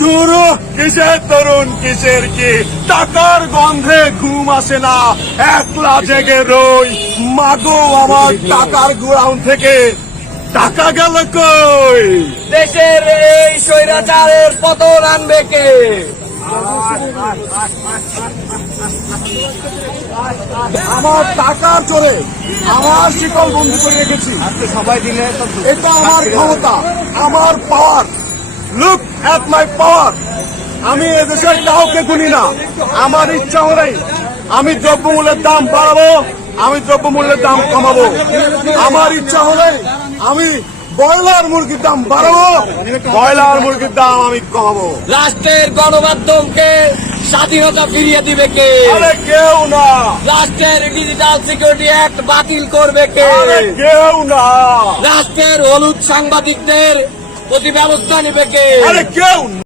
দুরু কিসের তরুণ কিসের কি টাকার গন্ধে ঘুম আসে না, একলা জেগে রই। মাগো আমার টাকার গোডাউন থেকে টাকা গেল কই? দেশের এই স্বৈরাচারের পতন আনবে কে? আমার টাকার চোরে আমার শিকল বন্ধ করে রেখেছি। সবাই দিলে এটা আমার ক্ষমতা, আমার পাওয়ার। লুক এট মাই পাওয়ার। আমি এদেশের কাউকে গুনি না। আমার ইচ্ছা হলেই আমি দ্রব্যমূল্যের দাম বাড়াবো, আমি দ্রব্যমূল্যের দাম কমাবো। আমার ইচ্ছা হলে আমি ব্রয়লার মুরগির দাম বাড়াবো, ব্রয়লার মুরগির দাম আমি কমাবো। রাষ্ট্রের গণমাধ্যমকে স্বাধীনতা ফিরিয়ে দিবে কে? আরে কেউ না, রাষ্ট্রের ডিজিটাল সিকিউরিটি অ্যাক্ট বাতিল করবে কে? আরে কেউ না, রাষ্ট্রের হলুদ সাংবাদিকদের প্রতি ব্যবস্থা নেবে কে? আরে কেউ না।